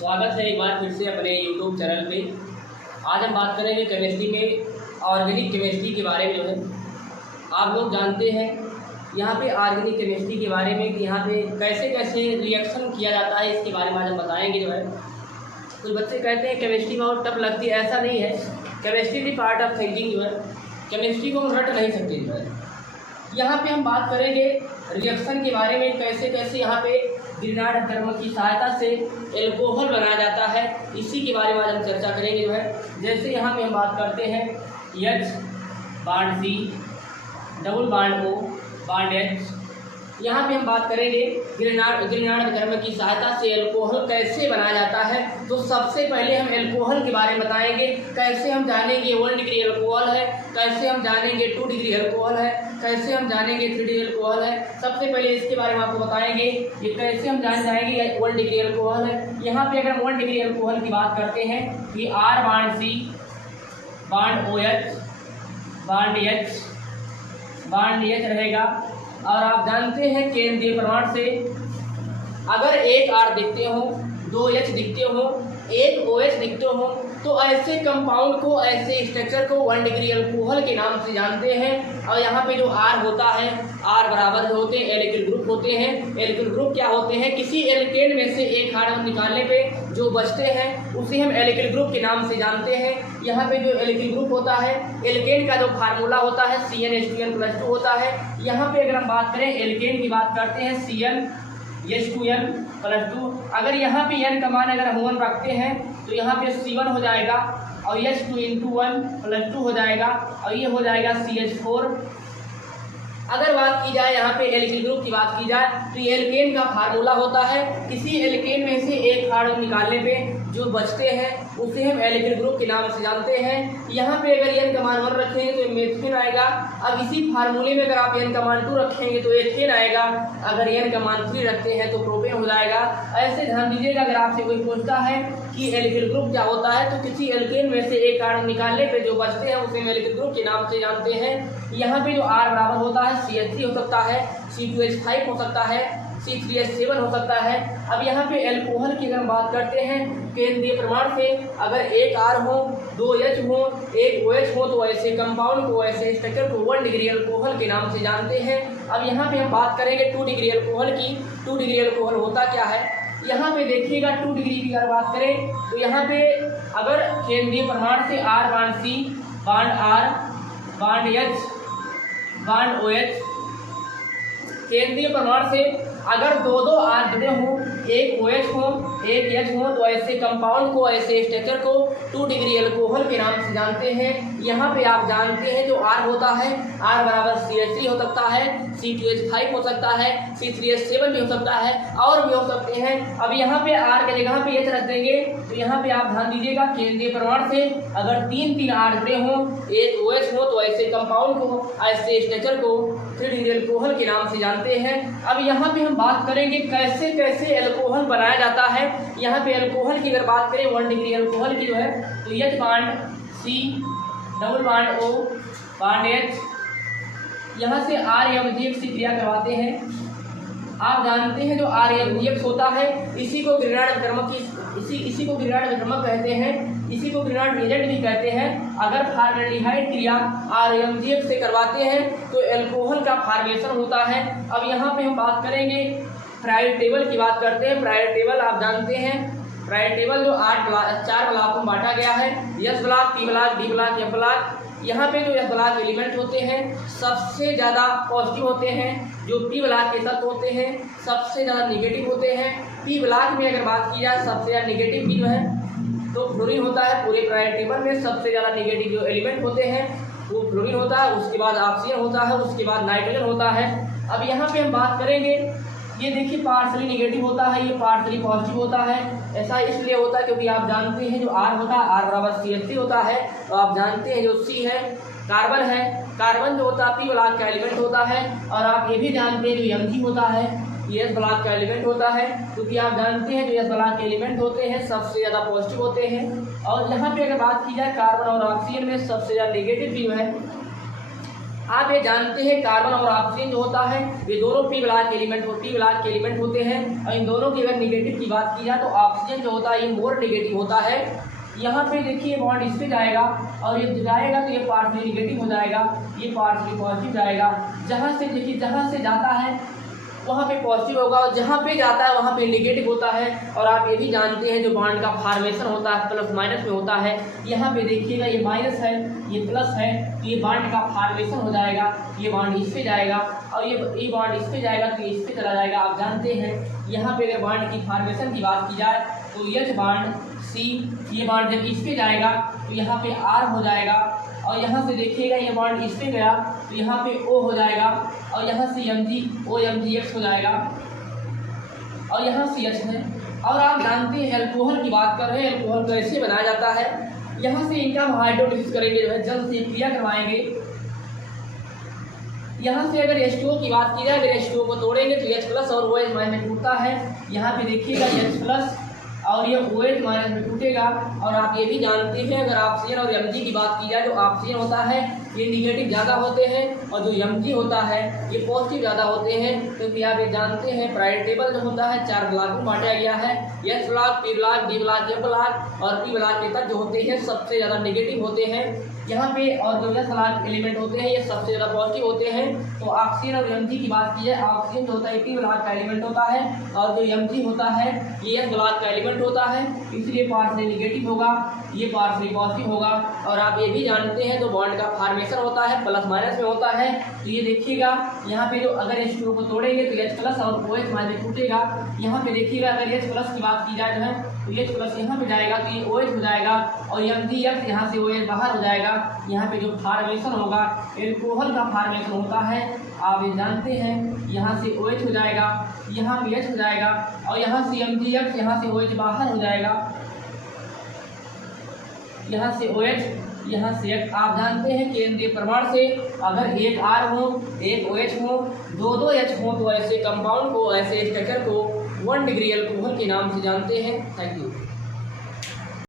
स्वागत है एक बार फिर से अपने YouTube चैनल पे। आज हम बात करेंगे केमिस्ट्री में ऑर्गेनिक केमिस्ट्री के बारे में। जो है आप लोग जानते हैं यहाँ पे ऑर्गेनिक केमिस्ट्री के बारे में कि यहाँ पे कैसे कैसे रिएक्शन किया जाता है, इसके बारे में आज हम बताएंगे। जो है कुछ बच्चे कहते हैं केमिस्ट्री बहुत टफ लगती है, ऐसा नहीं है। केमिस्ट्री भी पार्ट ऑफ थिंकिंग। जो है केमिस्ट्री को हम रट नहीं सकते। जो है यहाँ पे हम बात करेंगे रिएक्शन के बारे में, कैसे कैसे यहाँ पे ग्रीनार्ड धर्म की सहायता से एल्कोहल बनाया जाता है, इसी के बारे में आज हम चर्चा करेंगे। जो है जैसे यहाँ पे हम बात करते हैं H बाड C डबल बाड O बाड H। यहाँ पे हम बात करेंगे ग्रीनार्ड धर्म की सहायता से एल्कोहल कैसे बनाया जाता है। तो सबसे पहले हम एल्कोहल के बारे में बताएंगे, कैसे हम जानेंगे 1 डिग्री एल्कोहल है, कैसे हम जानेंगे 2 डिग्री एल्कोहल है, कैसे हम जानेंगे 3 डिग्री एल्कोहल है। सबसे पहले इसके बारे में आपको बताएंगे ये कैसे हम जान जाएंगे 1 डिग्री एल्कोहल है। यहाँ पे अगर हम 1 डिग्री एल्कोहल की बात करते हैं कि R बाड C बाड OH बाड H बाड H रहेगा। और आप जानते हैं केंद्रीय प्रमाण से अगर एक R दिखते हो, 2 H दिखते हो, 1 OH दिखते हो, तो ऐसे कंपाउंड को, ऐसे स्ट्रक्चर को 1 डिग्री एल्कोहल के नाम से जानते हैं। और यहाँ पे जो R होता है, R बराबर होते हैं एल्किल ग्रुप होते हैं। एल्किल ग्रुप क्या होते हैं? किसी एल्केन में से एक कार्बन निकालने पे जो बचते हैं उसे हम एल्किल ग्रुप के नाम से जानते हैं। यहाँ पे जो एल्किल ग्रुप होता है, एल्केन का जो फार्मूला होता है CnH2n+2 होता है। यहाँ पे अगर हम बात करें एल्केन की बात करते हैं CnH2n+2। अगर यहाँ पे n का मान अगर हम 1 रखते हैं तो यहाँ पे C1 हो जाएगा और H2 × 1+2 हो जाएगा और ये हो जाएगा CH4। अगर बात की जाए यहाँ पे एल्किल ग्रुप की बात की जाए तो एल्केन का फार्मूला होता है किसी एल्केन में से एक कार्बन निकालने पे जो बचते हैं उसे हम एल्किल ग्रुप के नाम से जानते हैं। यहाँ पे अगर n का मान 1 रखेंगे तो मेथिन आएगा। अब इसी फार्मूले में अगर आप n का मान 2 रखेंगे तो एथेन आएगा। अगर n का मान 3 रखते हैं तो प्रोपेन हो जाएगा। ऐसे ध्यान दीजिएगा, अगर आपसे कोई पूछता है कि एल्किल ग्रुप क्या होता है तो किसी एल्केन में से एक कार्बन निकालने पे जो बचते हैं उसे हम एल्किल ग्रुप के नाम से जानते हैं। यहाँ पे जो R बराबर होता है CH3 हो सकता है, C2H5 हो सकता है, C3H7 हो सकता है। अब यहाँ पे एल्कोहल की अगर हम बात करते हैं केंद्रीय प्रमाण से अगर एक R हो, 2 H हो, 1 OH हो, तो ऐसे कंपाउंड को, ऐसे स्ट्रक्चर को 1 डिग्री एल्कोहल के नाम से जानते हैं। अब यहाँ पे हम बात करेंगे 2 डिग्री एल्कोहल की। 2 डिग्री एल्कोहल होता क्या है? यहाँ पे देखिएगा 2 डिग्री की अगर बात करें तो यहाँ पे अगर केंद्रीय प्रमाण से R बाड C बाड R बाड H बाड OH, केंद्रीय प्रमाण से अगर 2 R जुड़े हों, 1 OH हो, 1 H हो, तो ऐसे कंपाउंड को, ऐसे स्ट्रक्चर को 2 डिग्री एल्कोहल के नाम से जानते हैं। यहाँ पे आप जानते हैं जो R होता है, R बराबर CH3 हो सकता है, C2H5 हो सकता है, C3H7 भी हो सकता है और भी हो सकते हैं। अब यहाँ पे R के जगह पे H रख देंगे तो यहाँ पे आप ध्यान दीजिएगा केंद्रीय प्रमाण से अगर 3 R जुड़े हों, 1 OH हो, तो ऐसे कंपाउंड को, ऐसे स्ट्रक्चर को 3 डिग्री एल्कोहल के नाम से जानते हैं। अब यहाँ पे हम बात करेंगे कैसे कैसे एल्कोहल बनाया जाता है। यहाँ पे एल्कोहल की अगर बात करें 1 डिग्री एल्कोहल की जो है तो H बाड C डबल बाड O बाड H, यहाँ से RMGX की क्रिया करवाते हैं। आप जानते हैं जो RMGX होता है इसी को ग्रीनार्ड विक्रमक कहते हैं, इसी को ग्रीनार्ड रिएजेंट भी कहते हैं। अगर फॉर्मेल्डिहाइड क्रिया RMGX से करवाते हैं तो एल्कोहल का फॉर्मेशन होता है। अब यहाँ पे हम बात करेंगे प्रायोरिटी टेबल की बात करते हैं। प्रायोरिटी टेबल आप जानते हैं, प्रायोरिटी टेबल जो 4 ब्लॉकों में बांटा गया है, S block, P block, D block, F block. यहाँ पे जो S ब्लॉक एलिमेंट होते हैं सबसे ज़्यादा पॉजिटिव होते हैं, जो P ब्लॉक के तत्व होते हैं सबसे ज़्यादा निगेटिव होते हैं। P ब्लॉक में अगर बात की जाए सबसे ज़्यादा निगेटिव की जो है तो फ्लोरीन होता है। पूरे प्रायोरिटी टेबल में सबसे ज़्यादा निगेटिव जो एलिमेंट होते हैं वो फ्लोरीन होता है, उसके बाद ऑक्सीजन होता है, उसके बाद नाइट्रोजन होता है। अब यहाँ पे हम बात करेंगे, ये देखिए पार्शली निगेटिव होता है, ये पार्शली पॉजिटिव होता है। ऐसा इसलिए होता है क्योंकि आप जानते हैं जो R होता है, R बराबर CH3 होता है। तो आप जानते हैं जो C है कार्बन है, कार्बन जो होता है P ब्लॉक का एलिमेंट होता है। और आप ये भी जानते हैं जो Mg होता है ये S ब्लॉक का एलिमेंट होता है, क्योंकि आप जानते हैं जो S ब्लॉक के एलिमेंट होते हैं सबसे ज़्यादा पॉजिटिव होते हैं। और यहाँ पे अगर बात की जाए कार्बन और ऑक्सीजन में सबसे ज़्यादा नेगेटिव भी है आप ये जानते हैं कार्बन और ऑक्सीजन जो होता है ये दोनों पी ब्लॉक के एलिमेंट होते हैं और इन दोनों की अगर निगेटिव की बात की जाए तो ऑक्सीजन जो होता है ये मोर निगेटिव होता है। यहाँ पे देखिए बॉन्ड इस पे जाएगा और ये जाएगा तो ये पार्शियली निगेटिव हो जाएगा, ये पार्शियली पॉजिटिव जाएगा। जहाँ से देखिए जहाँ से जाता है वहाँ पे पॉजिटिव होगा और जहाँ पे जाता है वहाँ पे निगेटिव होता है। और आप ये भी जानते हैं जो बॉन्ड का फॉर्मेशन होता है प्लस माइनस में होता है। यहाँ पे देखिएगा ये माइनस है ये प्लस है तो ये बॉन्ड का फॉर्मेशन हो जाएगा, ये बॉन्ड इस पे जाएगा और ये बॉन्ड इस पे जाएगा तो ये इस पे चला जाएगा। आप जानते हैं यहाँ पे अगर बॉन्ड की फॉर्मेशन की बात की जाए तो H बॉन्ड C, ये बॉन्ड जब इस पे जाएगा तो यहाँ पे R हो जाएगा और यहाँ से देखिएगा ये बॉन्ड इस पे गया तो यहाँ पे O हो जाएगा और यहाँ से OMgX हो जाएगा और यहाँ CH है। और आप जानते हैं अल्कोहल की बात कर रहे हैं, अल्कोहल कैसे बनाया जाता है। यहाँ से इनका हम हाइड्रोलिसिस करेंगे, जो है जल से क्रिया करवाएंगे। यहाँ से अगर H2O की बात की जाए, अगर H2O को तोड़ेंगे तो H+ और OH- में टूटता है। यहाँ पे देखिएगा H+ और ये OH- में टूटेगा। और आप ये भी जानते हैं अगर ऑक्सीजन और Mg की बात की जाए तो ऑक्सीजन होता है ये निगेटिव ज़्यादा होते हैं और जो Mg होता है ये पॉजिटिव ज़्यादा होते हैं। क्योंकि आप ये जानते हैं पीरियड टेबल जो होता है 4 ब्लॉक में बांटा गया है, S block, P block, D block, F block और P ब्लॉक के तत्व जो होते हैं सबसे ज़्यादा निगेटिव होते हैं यहाँ पे। और जो S ब्लॉक एलिमेंट होते हैं ये सबसे ज़्यादा पॉजिटिव होते हैं। तो ऑक्सीजन और Mg की बात की जाए, ऑक्सीजन जो होता है P ब्लॉक का एलिमेंट होता है और जो Mg होता है ये S ब्लॉक का एलिमेंट होता है, इसलिए पार्शियली निगेटिव होगा, ये पार्शियली पॉजिटिव होगा। और आप ये भी जानते हैं तो बॉन्ड का फॉर्मेशन होता है प्लस माइनस में होता है। तो ये देखिएगा यहाँ पे जो अगर H2O को तोड़ेंगे तो H+ और OH- में टूटेगा। यहाँ पे देखिएगा अगर H+ की बात की जाए जो है तो H+ यहाँ पे जाएगा तो ये OH हो जाएगा और MgX यहाँ से OH बाहर हो जाएगा। यहाँ पे जो फॉर्मेशन होगा एल्कोहल का फॉर्मेशन होता है, आप ये जानते हैं। यहाँ से OH हो जाएगा, यहाँ पे H हो जाएगा और यहाँ से MgX, यहाँ से OH बाहर हो जाएगा, यहाँ से OH, यहाँ से X। आप जानते हैं केंद्रीय प्रमाण से अगर एक R हो एक OH हो दो H हो तो ऐसे कंपाउंड को, ऐसे स्ट्रक्चर को 1 डिग्री अल्कोहल के नाम से जानते हैं। Thank you.